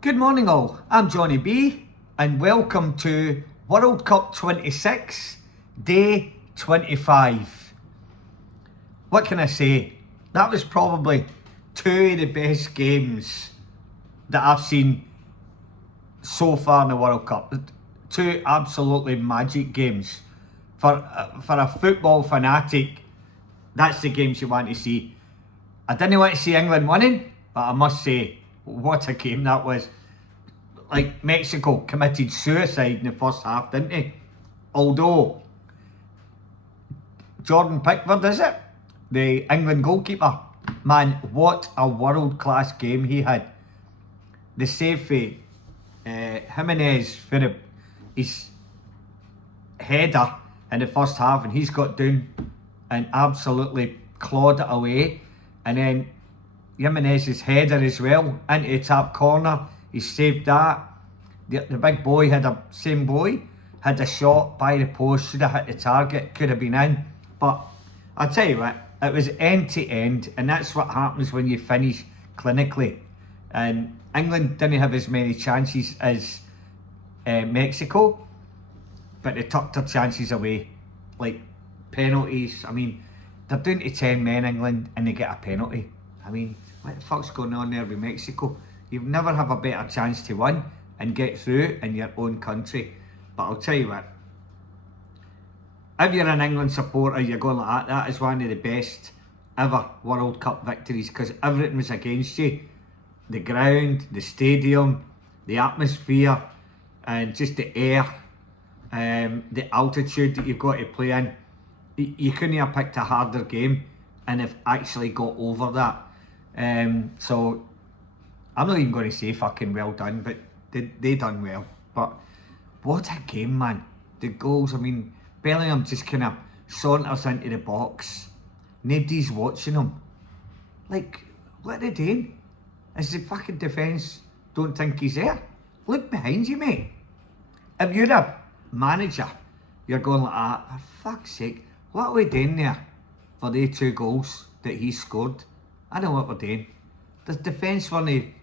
Good morning, all. I'm Johnny B, and welcome to World Cup 26, day 25. What can I say? That was probably two of the best games that I've seen so far in the World Cup. Two absolutely magic games. For a football fanatic, that's the games you want to see. I didn't want to see England winning, but I must say, what a game that was. Like, Mexico committed suicide in the first half, didn't they? Although, Jordan Pickford, is it? The England goalkeeper. Man, what a world-class game he had. The save for Jimenez for his header in the first half, and he's got down and absolutely clawed it away. And then Jimenez's header as well into the top corner. He saved that. The big boy had a shot by the post, should have hit the target, could have been in. But I'll tell you what, it was end to end, and that's what happens when you finish clinically. And England didn't have as many chances as Mexico, but they tucked their chances away. Like penalties, I mean, they're down to 10 men, England, and they get a penalty. I mean, what the fuck's going on there with Mexico? You've never have a better chance to win and get through in your own country. But I'll tell you what, if you're an England supporter, you're going like that is one of the best ever World Cup victories, because everything was against you. The ground, the stadium, the atmosphere, and just the air, the altitude that you've got to play in. You couldn't have picked a harder game and have actually got over that. So I'm not even going to say fucking well done, but they done well. But what a game, man. The goals, I mean, Bellingham just kind of saunters into the box. Nobody's watching him. Like, what are they doing? Is the fucking defence don't think he's there? Look behind you, mate. If you're a manager, you're going like that, for fuck's sake, what are we doing there for the two goals that he scored? I know what we're doing. The defence weren't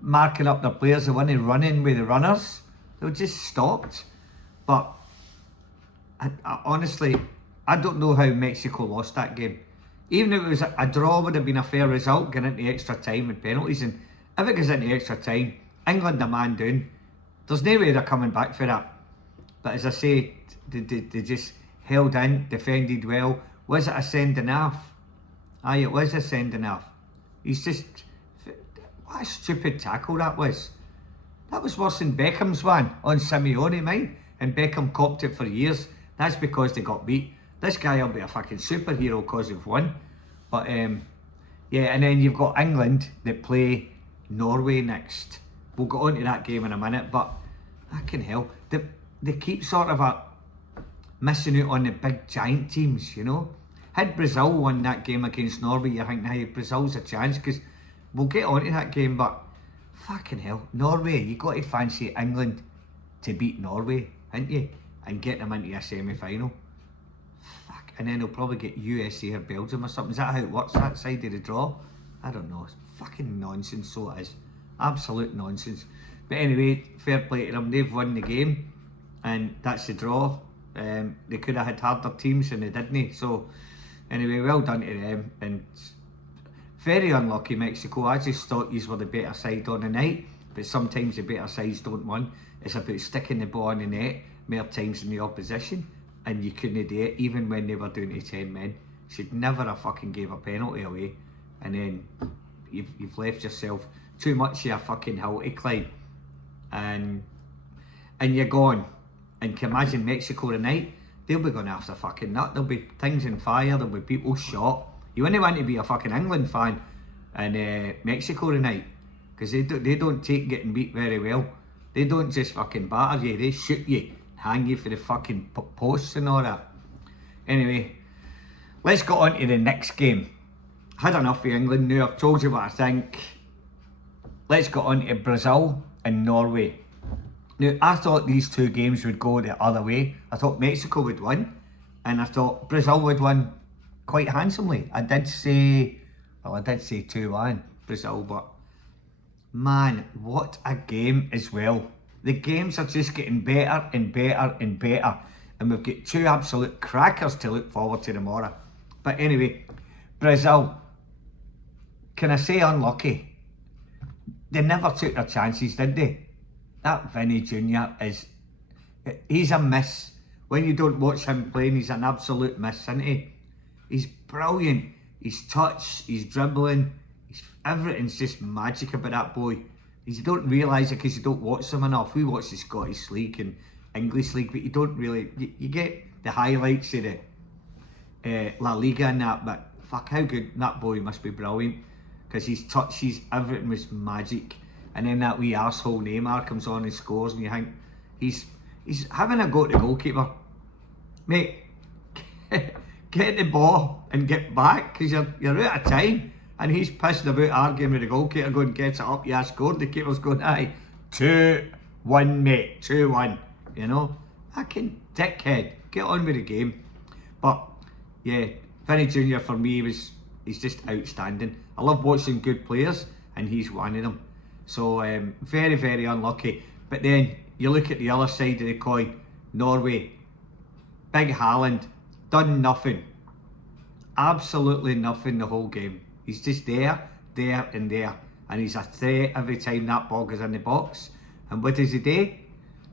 marking up their players, they weren't running with the runners. They were just stopped. But I honestly, I don't know how Mexico lost that game. Even if it was a draw, would have been a fair result, getting into extra time and penalties. And if it goes into extra time, England a man down. There's no way they're coming back for that. But as I say, they just held in, defended well. Was it a sending off? Aye, it was a sending off. He's just, what a stupid tackle that was. That was worse than Beckham's one on Simeone, mine. And Beckham copped it for years. That's because they got beat. This guy will be a fucking superhero because they've won. But yeah, and then you've got England that play Norway next. We'll get on to that game in a minute, but fucking hell, they keep sort of missing out on the big giant teams, you know. Had Brazil won that game against Norway, you think, now Brazil's a chance, because we'll get on to that game, but fucking hell, Norway, you got to fancy England to beat Norway, haven't you? And get them into a semi-final. Fuck, and then they'll probably get USA or Belgium or something. Is that how it works, that side of the draw? I don't know. It's fucking nonsense, so it is. Absolute nonsense. But anyway, fair play to them. They've won the game, and that's the draw. They could have had harder teams, and they didn't. So anyway, well done to them. And very unlucky Mexico. I just thought these were the better side on the night, but sometimes the better sides don't win. It's about sticking the ball in the net more times than the opposition, and you couldn't do it even when they were down to 10 men. Should never have fucking gave a penalty away, and then you've left yourself too much of a fucking hill to climb, and you're gone. And can you imagine Mexico tonight? They'll be going after fucking nut. There'll be things in fire. There'll be people shot. You wouldn't want to be a fucking England fan in Mexico tonight, because they don't take getting beat very well. They don't just fucking batter you. They shoot you, hang you for the fucking posts and all that. Anyway, let's get on to the next game. Had enough of England now. I've told you what I think. Let's get on to Brazil and Norway. Now, I thought these two games would go the other way. I thought Mexico would win, and I thought Brazil would win quite handsomely. I did say 2-1 Brazil, but Man, what a game as well. The games are just getting better and better and better. And we've got two absolute crackers to look forward to tomorrow. But anyway, Brazil, can I say unlucky? They never took their chances, did they? That Vinny Jr. he's a miss. When you don't watch him playing, he's an absolute miss, isn't he? He's brilliant. His touch, his dribbling, everything's just magic about that boy. You don't realise it because you don't watch them enough. We watch the Scottish League and English League, but you don't really, you get the highlights of the La Liga and that, but fuck, how good, that boy must be brilliant, because his touches, everything was magic. And then that wee arsehole Neymar comes on and scores, and you think, he's having a go at the goalkeeper. Mate, get the ball and get back, because you're out of time. And he's pissed about arguing with the goalkeeper, going, gets it up, yeah, I scored. The keeper's going, aye, 2-1, mate, 2-1. You know, fucking dickhead, get on with the game. But yeah, Vinny Jr. for me he's just outstanding. I love watching good players, and he's one of them. So very, very unlucky. But then you look at the other side of the coin, Norway, big Haaland, done nothing. Absolutely nothing the whole game. He's just there, and there. And he's a threat every time that ball goes in the box. And what does he do?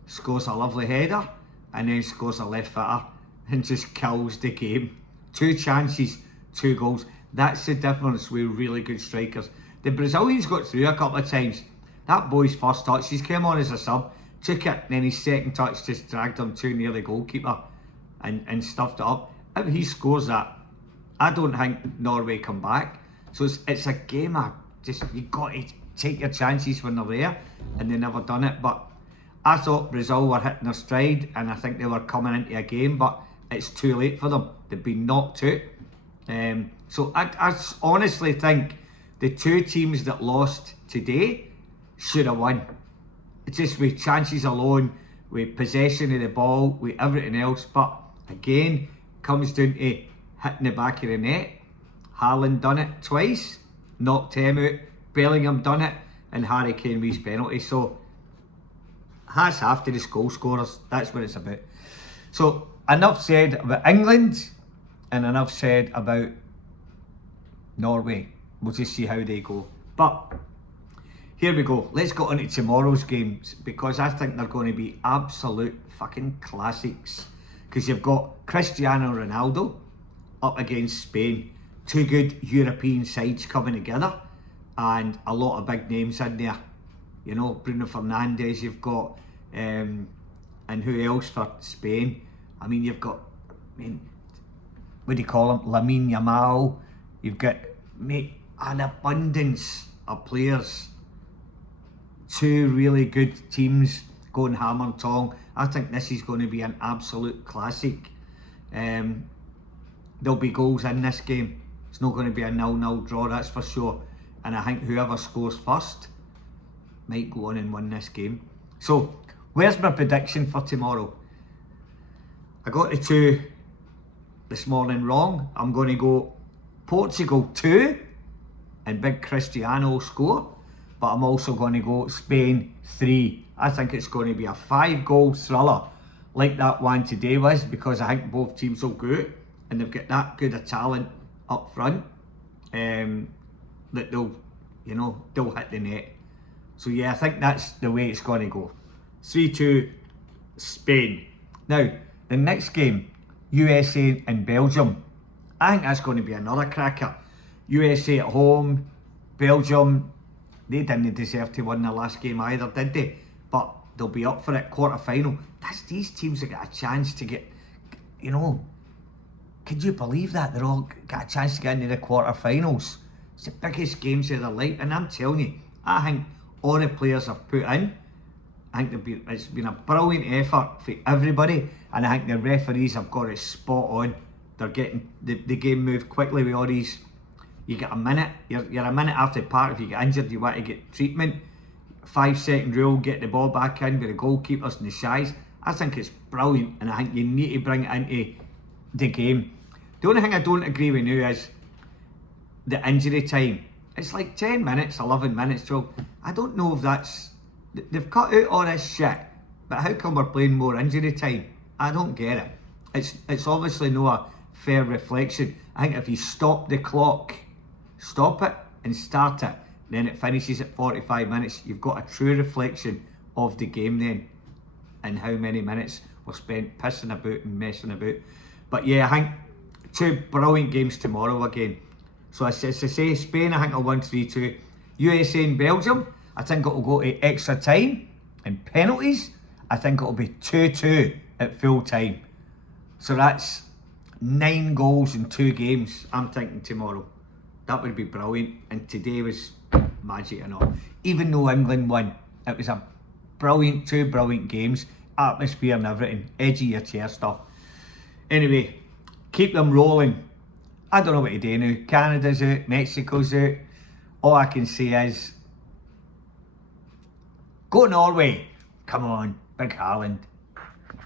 Scores a lovely header, and then scores a left footer, and just kills the game. 2 chances, 2 goals. That's the difference with really good strikers. The Brazilians got through a couple of times. That boy's first touch, he's came on as a sub, took it, and then his second touch just dragged him too near the goalkeeper and stuffed it up. If he scores that, I don't think Norway come back. So it's a game of just, you got to take your chances when they're there, and they never done it. But I thought Brazil were hitting their stride, and I think they were coming into a game, but it's too late for them. They've been knocked out. So I honestly think the 2 teams that lost today should have won. It's just with chances alone, with possession of the ball, with everything else. But again, comes down to hitting the back of the net. Haaland done it twice, knocked him out. Bellingham done it, and Harry Kane missed penalty. So hats off to the goal scorers. That's what it's about. So enough said about England, and enough said about Norway. We'll just see how they go. But here we go. Let's go on to tomorrow's games, because I think they're going to be absolute fucking classics. Because you've got Cristiano Ronaldo up against Spain. 2 good European sides coming together, and a lot of big names in there. You know, Bruno Fernandes, you've got, and who else for Spain? I mean, you've got, what do you call him? Lamine Yamal. You've got, mate, an abundance of players. 2 really good teams going hammer and tong. I think this is going to be an absolute classic. There'll be goals in this game. It's not going to be a 0-0 draw, that's for sure. And I think whoever scores first might go on and win this game. So, where's my prediction for tomorrow? I got the 2 this morning wrong. I'm going to go Portugal 2 and big Cristiano score. But I'm also going to go Spain 3. I think it's going to be a 5-goal thriller like that one today was, because I think both teams will go out and they've got that good a talent up front that they'll hit the net. So yeah, I think that's the way it's going to go. 3-2 Spain. Now, the next game, USA and Belgium. I think that's going to be another cracker. USA at home, Belgium, they didn't deserve to win the last game either, did they? But they'll be up for it, quarter-final. That's these teams that got a chance to get, could you believe that? They're all got a chance to get into the quarter-finals. It's the biggest games of their life, and I'm telling you, I think all the players have put in. I think it's been a brilliant effort for everybody, and I think the referees have got it spot on. They're getting the game moved quickly with all these. You get a minute, you're a minute after the part. If you get injured, you want to get treatment. 5-second rule, get the ball back in with the goalkeepers and the shies. I think it's brilliant, and I think you need to bring it into the game. The only thing I don't agree with now is the injury time. It's like 10 minutes, 11 minutes, 12. I don't know if that's... They've cut out all this shit, but how come we're playing more injury time? I don't get it. It's obviously not a fair reflection. I think if you stop the clock, stop it and start it, then it finishes at 45 minutes. You've got a true reflection of the game then, and how many minutes were spent pissing about and messing about. But yeah, I think 2 brilliant games tomorrow again. So as I say, Spain I think will win 3-2. USA and Belgium, I think it will go to extra time and penalties. I think it will be 2-2 at full time. So that's 9 goals in 2 games, I'm thinking tomorrow. That would be brilliant. And today was magic and all. Even though England won, it was a brilliant, 2 brilliant games. Atmosphere and everything. Edge of your chair stuff. Anyway, keep them rolling. I don't know what to do now. Canada's out, Mexico's out. All I can say is, go Norway. Come on, Big Haaland.